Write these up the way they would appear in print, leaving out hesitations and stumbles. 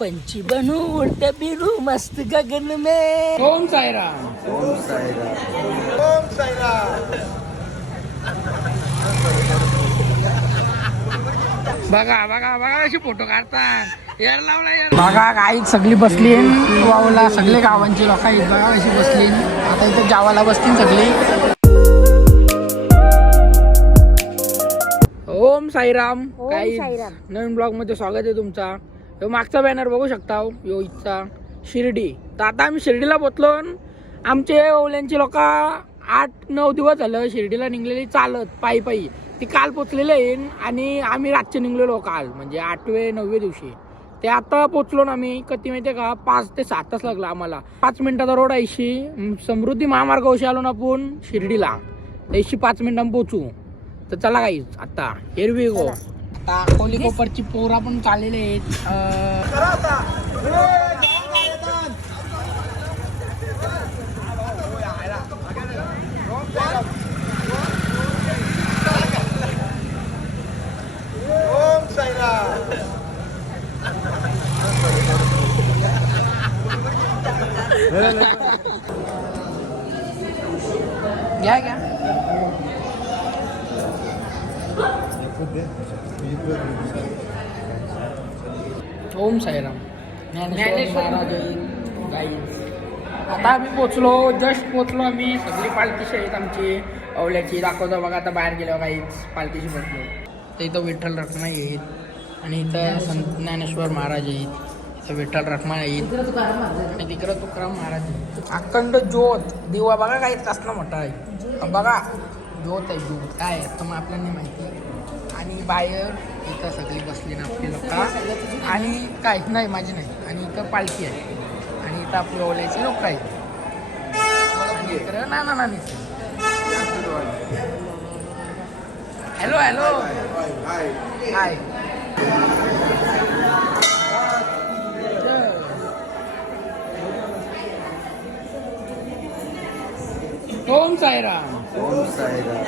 पंछी बनू उड़ते बिरू मस्त गगन में। ओम साईराम, ओम साईराम, ओम साईराम। बघा बघा बघा अशी फोटो काढतात यार लावला यार। बघा गाई सगळी बसली वावला, सगळे गावांची लोक आहेत बघा अशी बसली। आता इथे जावाला बसतील सगळी। ओम साईराम, काही नवीन ब्लॉग मध्ये स्वागत आहे तुमचा। मागचा बॅनर बघू शकता यो इथचा शिर्डी। तर आता आम्ही शिर्डीला पोहोचलो। आमचे ओल्यांची लोक 8-9 दिवस झालं शिर्डीला निघलेली चालत पायी पायी। ती काल पोचलेले आहे आणि आम्ही रातचे निघलेलो काल, म्हणजे 8वे-9वे दिवशी। ते आता पोचलो ना आम्ही किती माहिती का, 5 ते 7 तास लागला आम्हाला। 5 मिनिटाचा रोड आहे। समृद्धी महामार्गावशी आलो ना आपण शिर्डीला, 5 मिनिटांनी पोहोचू। तर चला गाईज आता हिअर वी गो। आता कोली कोपरची पोरा पण चाललेले आहेत। घ्या ओम साईराम, ज्ञानेश्वर महाराज गाईज। आता आम्ही पोचलो, जस्ट पोचलो आम्ही। सगळी पालखीशी आहेत आमची अवल्याची, दाखवतो बघा। आता बाहेर गेलो गाईज, पालखीशी पोचलो। तर इथं विठ्ठल रखमाई आहेत आणि इथं संत ज्ञानेश्वर महाराज आहेत, इथं विठ्ठल रखमाई आहेत आणि तिकडं तुकाराम महाराज आहेत। अखंड ज्योत दिवा बघा गाईज कसला मोठा आहे बघा। ज्योत आहे ज्योत, काय तर मग आपल्याला नाही माहिती। आणि बाहेर इथं सगळी बसली ना आपली लोक, आणि काय नाही माझी नाही। आणि इथं पालखी आहे आणि इथं आपली ओल्याची लोक आहेत आणि इकडं नाना नानी। Hello hello hi. ओम साईराम, ओम साईराम।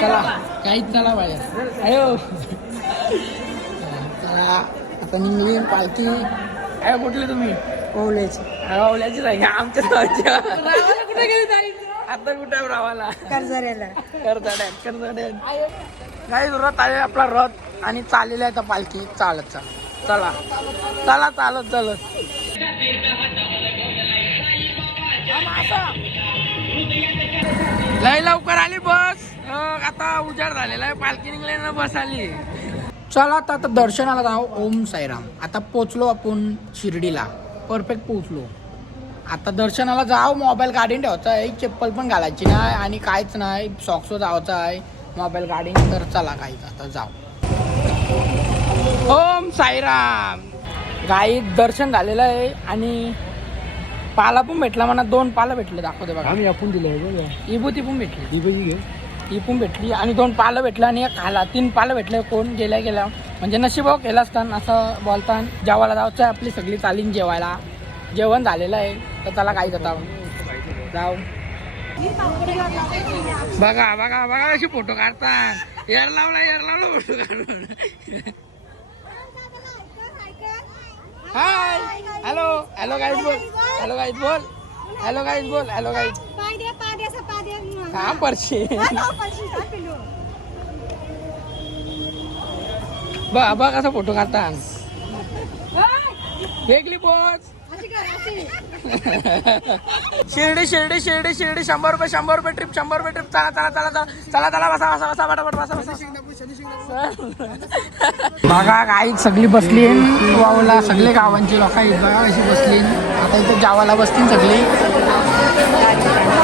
चला काहीच चला बाहेर अयो। चला आता निघली पालखी। काय कुठले तुम्ही? ओल्याची। ओल्याचीच आहे का आमच्या गावच्या? कुठे गेली आता? कुठे रावाला? कर्जाड्यात काही रथ आहे आपला रथ आणि चाललेला आहे पालखी चालत चालत। चला चला चालत चालत। लय लवकर आली बस, आता उजाड झालेला आहे। पालखी निघले ना बस आली। चला आता दर्शनाला जाऊ। ओम साईराम। आता पोचलो आपण शिर्डीला, परफेक्ट पोचलो। आता दर्शनाला जाऊ। मोबाईल गाडीने ठेवायचा आहे, चप्पल पण घालायची नाही आणि काहीच नाही, सॉक्स जायचा आहे मोबाईल गाडीने। तर चला काहीच आता जाऊ। ओम साईराम। गाई दर्शन झालेलं आहे आणि पाला पण भेटला म्हणा। 2 पाला भेटले, दाखवते बघा। आम्ही आपण दिले इबूती पण भेटली, ही पण भेटली आणि 2 पालं भेटलं आणि एक खाला। 3 पालं भेटले। कोण गेल्या म्हणजे नशिबाव केला असताना असं बोलता। जेवायला जायचं आहे आपली सगळी चालीन जेवायला। जेवण झालेलं आहे तर त्याला काय जाता जाऊ। बघा बघा बघा अशी फोटो काढतात यार लावला फोटो काढून। हाय हॅलो हॅलो गाईज बोल, हॅलो गाईज बोल, हॅलो गाईज बोल, हॅलो गाईज। हा परशी बघ कसा फोटो काढतात। वेगळी पोच। शिर्डी शिर्डी शिर्डी शिर्डी 100 रुपये 100 रुपये ट्रिप 100 रुपये ट्रिप। चला चला चला चला चला बसा बसा बसा फटाफट बसा। बघा गाई सगळी बसली वावला, सगळे गावांची लोक आहेत बघा अशी बसली। आता इथे जावाला बसतील सगळी,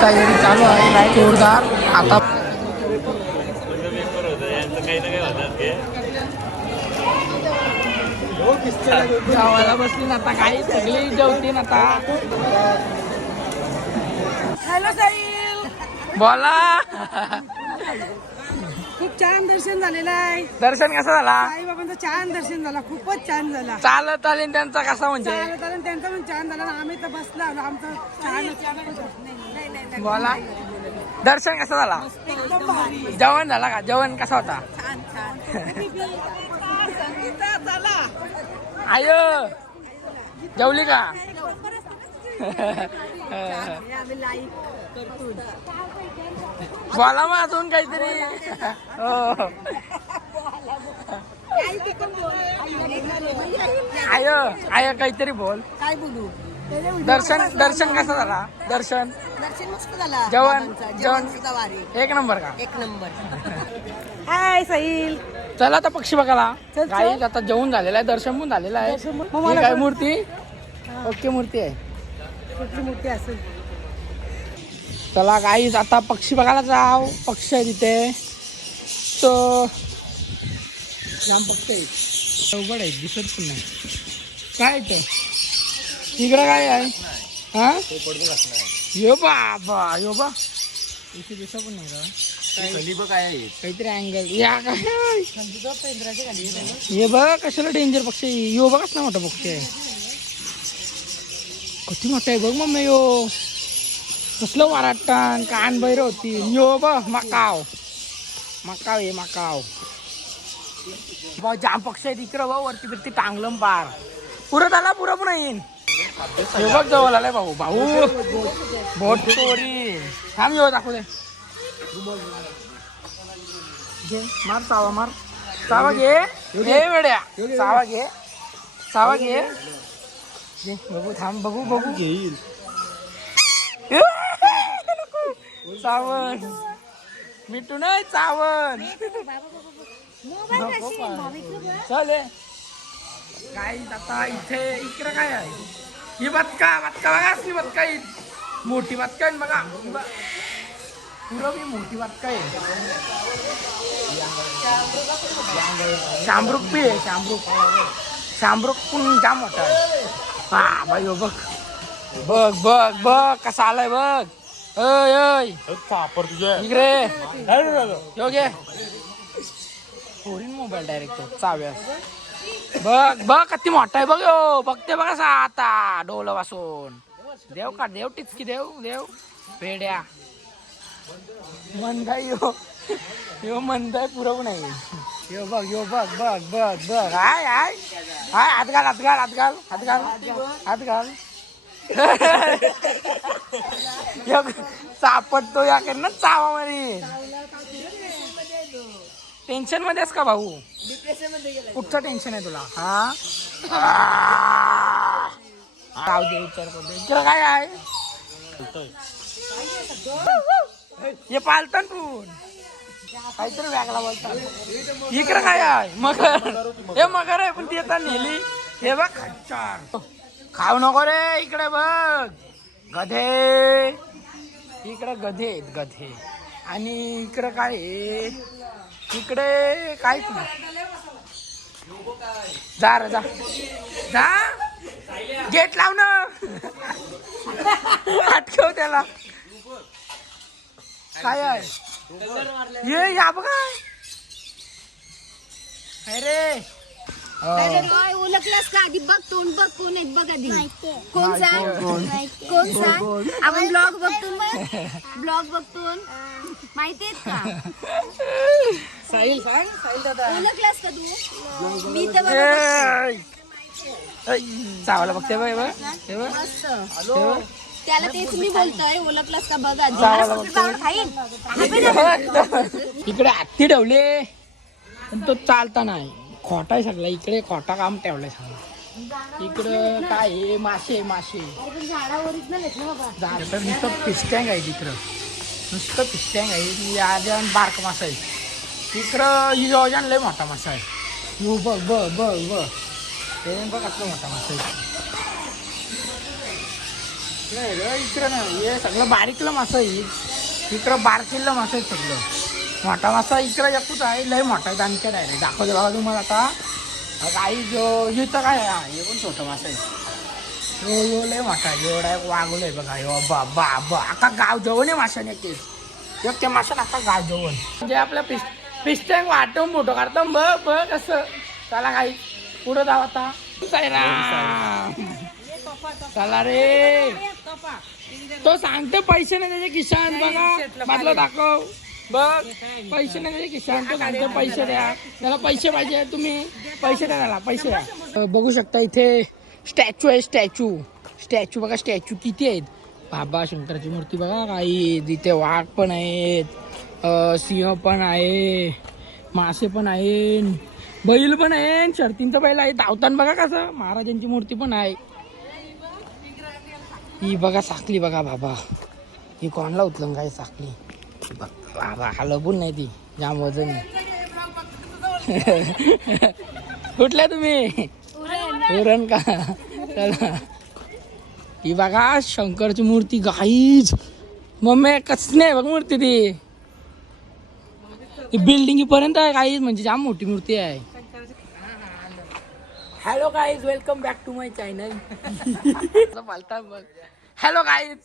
तयारी चालू आहे जोरदार। आता जावाला बसली आता काही सगळी जेवतील आता। हॅलो साहिल बोला। खूप छान दर्शन झालेलं आहे. दर्शन कसं झाला? साईबाबांचं छान दर्शन झाला, खूपच छान झाला. चालत आले आणि त्यांचा कसा म्हणजे चालत आलं, त्यांचं पण छान झालं. आम्ही तर बसला आमचं छान. बोला दर्शन कसं झाला? एकदम भारी. जेवण झाला का? जेवण कसा होता? आय जेवली का? बोला मग अजून काहीतरी. हो. आय आय काहीतरी बोल. काय बोलू? दर्शन कसं झाला? दर्शन मस्त झाला. जेवण एक नंबर का? एक नंबर. हाय साहिल. चला आता पक्षी बघायला. चल. गाईज आता जेवण झालेलं आहे, दर्शन पण झालेलं आहे. ही काय मूर्ती? ओके मूर्ती आहे. कुठली मूर्ती असेल? चला गाईज आता पक्षी बघायला जाव. पक्षी आहे तिथे तो जाम पक्षी आहेत. अवघड आहे, दिसत पण नाही. काय ते तिकडं काय आहे? हा यो बाबा यो बा इथे दिसत पण नाही का? काय आहे? काहीतरी अँगल या काय हे बघ कशाला डेंजर पक्षी आहे. यो बघ कसला मोठा पक्षी आहे. किती मोठा आहे बघ मम्मी यो. कसलं वाराटण कान बैर होती. यो बघ मकाव मकाव आहे मकाव. जाम पक्षी आहे तिकडं बघ वरती बिरती टांगलं पार. पुरत आला पुरा पण येईन. हे बघ जवळ आलाय भाऊ भाऊ बोट चोरी. थांब येऊ दाखवू दे. मार चावा मार चावा घे. हे वेड्या चावा घे चावा घे. बघू थांब बघू बघू घेईल. चावण मिठू नाही चावण. चल काय आता इथे इकडे काय आहे? ही बदका बदका बघा असली बदका आहे. मोठी बदका आहे बघा पुरं मी मोठी बदका आहे. शामरुख बी आहे. शामरुख पण जाम मोठा आहे. हा भाई बघ बघ बघ बघ कसा आलाय बघ. अय अय इकडे योग्य फोरीन मोबाईल डायरेक्ट चाव्यास. बघ बघ किती मोठा आहे बघ यो. बघते बघा सा आता डोलं वासून. देव का देव टिचकी देव देव पेड्या मंदाई यो मंदाई पुरव नाही. यो बघ यो बघ बघ बघ बघ हाय हाय हाय. हात घाल हात घाल हात घाल हात घाल हात घाल. सापडतो याकडे ना चावा मध्ये. टेन्शन मध्ये आहेस का भाऊ? कुठचं टेन्शन आहे तुला? हा राव दे विचार करतो. इकडं काय आहे? हे पालतन तू काहीतरी वेगळा बोलतात. इकडं काय आहे? मगर. हे मगर आहे पण ती आता नेली. हे बघ खच्चर खाऊ नको रे. इकडे बघ गधे. इकडे गधे आहेत गधे. आणि इकडं काय आहे? इकडे काहीच नाही. जा रे जा जा. गेट लाव ना. अटकव त्याला. काय आहे ये या बघा. अरे ओळखलास का? आधी बघ तोंड बघ. कोण आहेत बघ आधी. कोण सांग कोण सांग. आपण ब्लॉग बघतो ब्लॉग बघतो माहितीये का? साहिल सांग. साहिल दादा ओळखलास का तू? मी तर चावायला बघते बघ हे बघ. मस्त. त्याला तेच मी बोलतोय. ओळखलास का बघ आधी. इकडे हत्ती ठेवले पण तो चालता नाही. खोटा आहे सगळा. इकडे खोटा काम ठेवलाय सगळं. इकडं काय आहे? मासे मासे झाड तर नुसतं फिस्टँग आहे तिकडं. नुसतं फिस्टँग आहे. याजन बारक मासा आहे. इकडं योजन लय मोठा मासा आहे. यो बघ बघ बघ बघ ते बघ कसला मोठा मासा आहे. नाही रे इकडं नाही. हे सगळं बारीकलं मासा आहे. इकडं बारकीलं मासा आहे सगळं. मोठा मासा इकडं एकूच आहे. लय मोठा आहे. त्यांच्या डायरेक्ट दाखवते बघा तुम्हाला आता. आई जो इथं काय आहे? हे पण छोटा मासा आहे. यो लय मोठा आहे. एवढा एक वागवलं आहे बघा. यो बा बा बा आता गाव जवळ आहे माशाने. एक त्या माशाला आता गाव जवळ म्हणजे आपल्या पिस्टँग वाटून मोठं काढतो बघ बघ कसं. चला काही पुढं जाऊ आता. साईराम. चला रे. तो सांगतो पैसे नाही त्याचे खिशान. बघा बाजूला दाखव बघ. पैसे नाही त्याचे खिशान. तो सांगतो पैसे द्या. त्याला पैसे पाहिजे. तुम्ही पैसे द्या त्याला. पैसे द्या. बघू शकता इथे स्टॅच्यू आहे. स्टॅच्यू बघा. स्टॅच्यू किती आहेत. बाबा शंकराची मूर्ती बघा काही. इथे वाघ पण आहेत, सिंह पण आहे, मासे पण आहे, बैल पण आहे, शर्तींचं बैल आहे. धावताना बघा कसं. महाराजांची मूर्ती पण आहे. ही बघा साखली बघा बाबा. ही कोणला उचलून काय साखली बाबा. हलवून नाही ती. जाम वजन आहे. कुठल्या तुम्ही उरण का. चला ही बघा शंकरची मूर्ती गाईच. मम्मी कसने बघ मूर्ती ती. बिल्डिंग पर्यंत आहे गाईज. म्हणजे जाम मोठी मूर्ती आहे. Hello guys welcome back to my channel. Hello guys.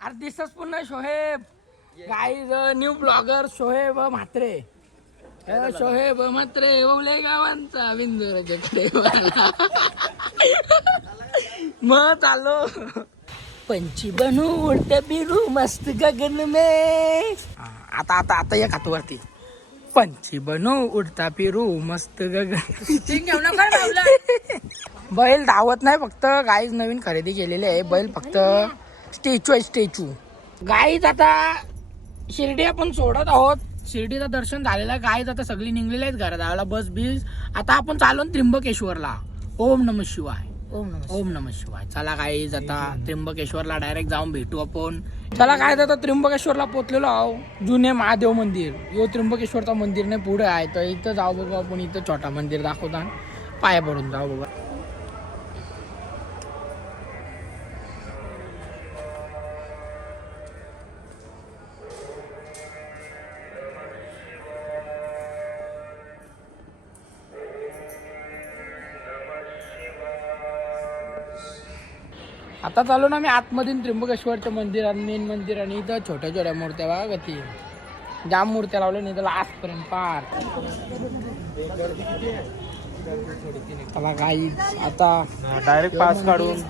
अरे दिसच पुन्हा Shoaib guys. New blogger Shoaib Mhatre. Shoaib Mhatre Owale गावांचा बिंदूरकडे. मग चालो. पंछी बनू उडते बिरू मस्त गगन में. आता आता आता एक हात वरती. पंछी बनू उडता फिरू मस्त गगन. बैल धावत नाही फक्त. गाईज नवीन खरेदी केलेली आहे. बैल फक्त स्टॅच्यू आहे. Statue guys. आता शिर्डी आपण सोडत आहोत. शिर्डीचं दर्शन झालेलं आहे. गाईज आता सगळी निघलेली आहेत घरात जायला. बस बीस. आता आपण चालू त्र्यंबकेश्वरला. ओम नमः शिवाय. ओम नमः शिवाय. चला गाईज आता त्र्यंबकेश्वरला डायरेक्ट जाऊन भेटू आपण. चला काय आता त्र्यंबकेश्वरला पोहोचलेलो आहो. जुने महादेव मंदिर. यो त्र्यंबकेश्वरचा मंदिर नाही पुढे आहे. तर इथं जाऊ बघू आपण. इथं छोटा मंदिर दाखवता. पाया पडून जाऊ बघा. आता चालू ना मी आतमधील त्र्यंबकेश्वरच्या मंदिरात. मेन मंदिर. आणि इथं छोट्या छोट्या मूर्त्या बघा गती. जाम मूर्त्या लावल्या नाही त्याला आजपर्यंत पार. चला काही आता डायरेक्ट पास काढून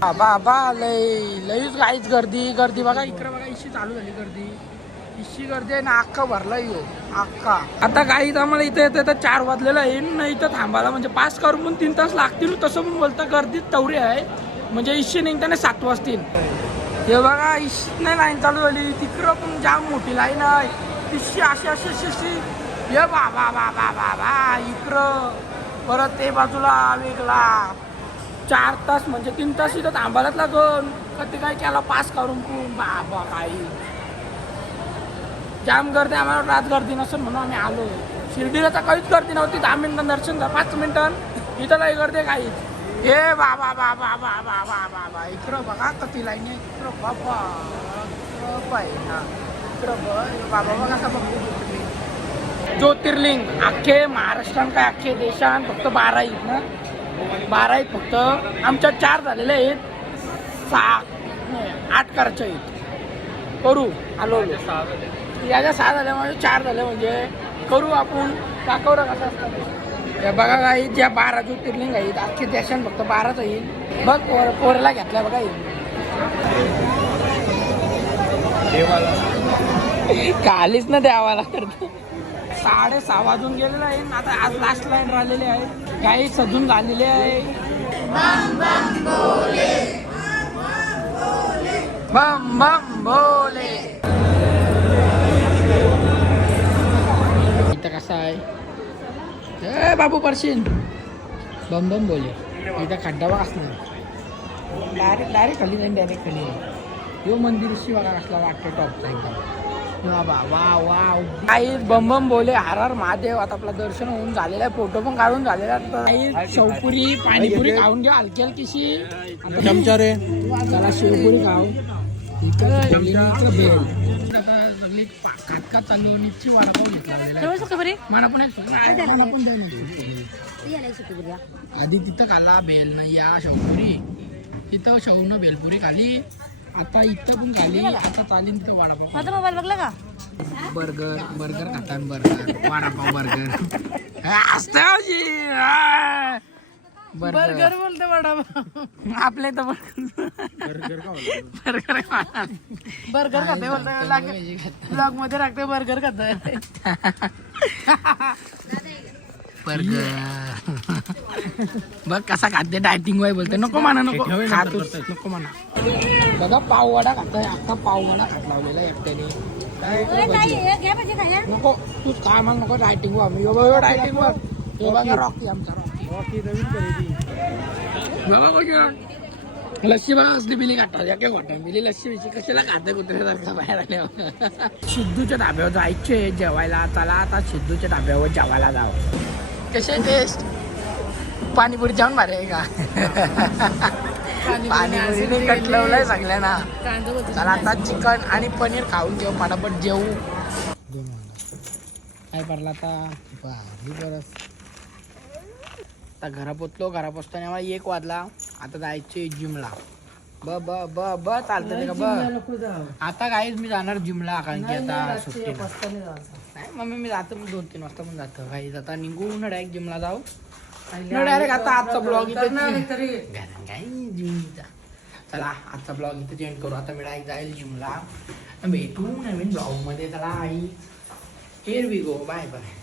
बाबा लईच गाईच गर्दी बघा. इकडे बघा इशी चालू झाली गर्दी. इशी गर्दी आहे ना. अख्खा भरला येऊ अख्खा. आता गाईत आम्हाला इथे येते तर 4 वाजलेलं आहे ना. इथं थांबायला म्हणजे पास करून पण 3 तास लागतील. तसं पण बोलतं गर्दीत तेवढी आहे. म्हणजे इशी निघताना 7 वाजतील. हे बघा इशी नाही लाईन चालू झाली. तिकडं पण जाम मोठी लाईन आहे. इशी अशी हे बाबा बाबा बाबा. इकडं परत ते बाजूला वेगळा 4 तास म्हणजे 3 तास इथं थांबायलाच लागून. कधी काय केला पास करून पण बाबा काही जाम गर्दी. आम्हाला रात गर्दी नसेल म्हणून आम्ही आलो. शिर्डीला तर काहीच गर्दी नव्हती. 10 मिनिटं दर्शन झालं. 5 मिनिटं इथं लई गर्दी काहीच. हे बाबा बाबा बाबा बाबा. इकडं बघा किती लाईन आहे. इकडं बाबा इकडं बाबा बघा कसा बघतो. ज्योतिर्लिंग अख्खे महाराष्ट्रात काय अख्खे देशात फक्त 12 आहेत ना. 12 आहेत फक्त. आमच्या 4 झालेले आहेत. 8 करायचे आहेत. करू आलो. याच्या 6 झाल्या म्हणजे 4 झाले. म्हणजे करू आपण दाखवलं कसं असतं. या बघा काही ज्या 12 ज्योतिर्लिंग आहेत अख्खे देशात फक्त 12च येईल. बघ पोरला घेतला बघा. खालीच ना देवाला करतो. 6:30 वाजून गेलेला आहे. आता आज लास्ट लाईन राहिलेली आहे. काही सजून झालेले आहे. बम बम भोले. इथं कसं आहे बाबू परशीन. बम बम भोले. इथं खड्डा बघ असणार. डायरेक्ट खाली जाईन. डायरेक्ट खाली यो मंदिर शिवाला कसला वाटतं टॉपचा एकदम. काही बम बम बोले. हर हर महादेव. आता आपलं दर्शन होऊन झालेलं आहे. फोटो पण काढून झालेला आहे. शेवपुरी पाणीपुरी खाऊन घ्या हलकी हलकीशी. चमचा रे. चला शेवपुरी खाऊ. इकडं बेल आता सगळी काटकाट चालू. निश्ची वाढावून घेतला मला पण आधी तिथं खाल्ला बेल नाही. या शेवपुरी तिथं शेवनं बेलपुरी खाली. आता इथं पण झाली आता चालेल तिथं वडापाव माझा मोबाईल बघला का बर्गर खातात बर्गर वडापाव बर्गर बर्गर बोलते वडापाव आपल्या इथं बर्गर बर्गर खाते बोलते ब्लॉग मध्ये राखते बर्गर खाते बर्गर बघ कसा खाते डायटिंग वाय बोलते नको म्हणा नको खातोस नको म्हणा बघा पाव वडा खातोय आता पाव वडा खात लावलेला आहे एकट्याने नको तूच काय मग नको डायटिंग वा मी डायटिंग वर बघा रॉकी आमचा रॉकी बघा बघा लस्सी बघा असली बिली काढतात या काय वाटत बिली लस्सी बिशी कशाला खाते कुत्र्यासारखं बाहेर आल्यावर सिद्धूच्या धाब्यावर जायचे जेवायला चला आता सिद्धूच्या धाब्यावर जेवायला जावं कसे टेस्ट पाणीपुरी जाऊन मारे आहे का पाणीपुरीने कटलवलंय सगळ्यांना चला आता चिकन आणि पनीर खाऊन घेऊ पटापट जेवू काय पडला आता परत आता घरा पोचलो घरा पोचताना मला 1 वाजला आता जायचे जिमला ब चालतं का ब आता काहीच मी जाणार जिमला कारण की आता सुट्टी नाही मम्मी मी जातो 2-3 वाजता पण जातो काही आता निघून डायरेक्ट जिमला जाऊ डायरेक्ट आता आजचा ब्लॉग इथे चला आजचा ब्लॉग इथे चेंज करू आता मी डायरेक्ट जाईल जिमला भेटू नवीन ब्लॉग मध्ये चला आई here we go bye bye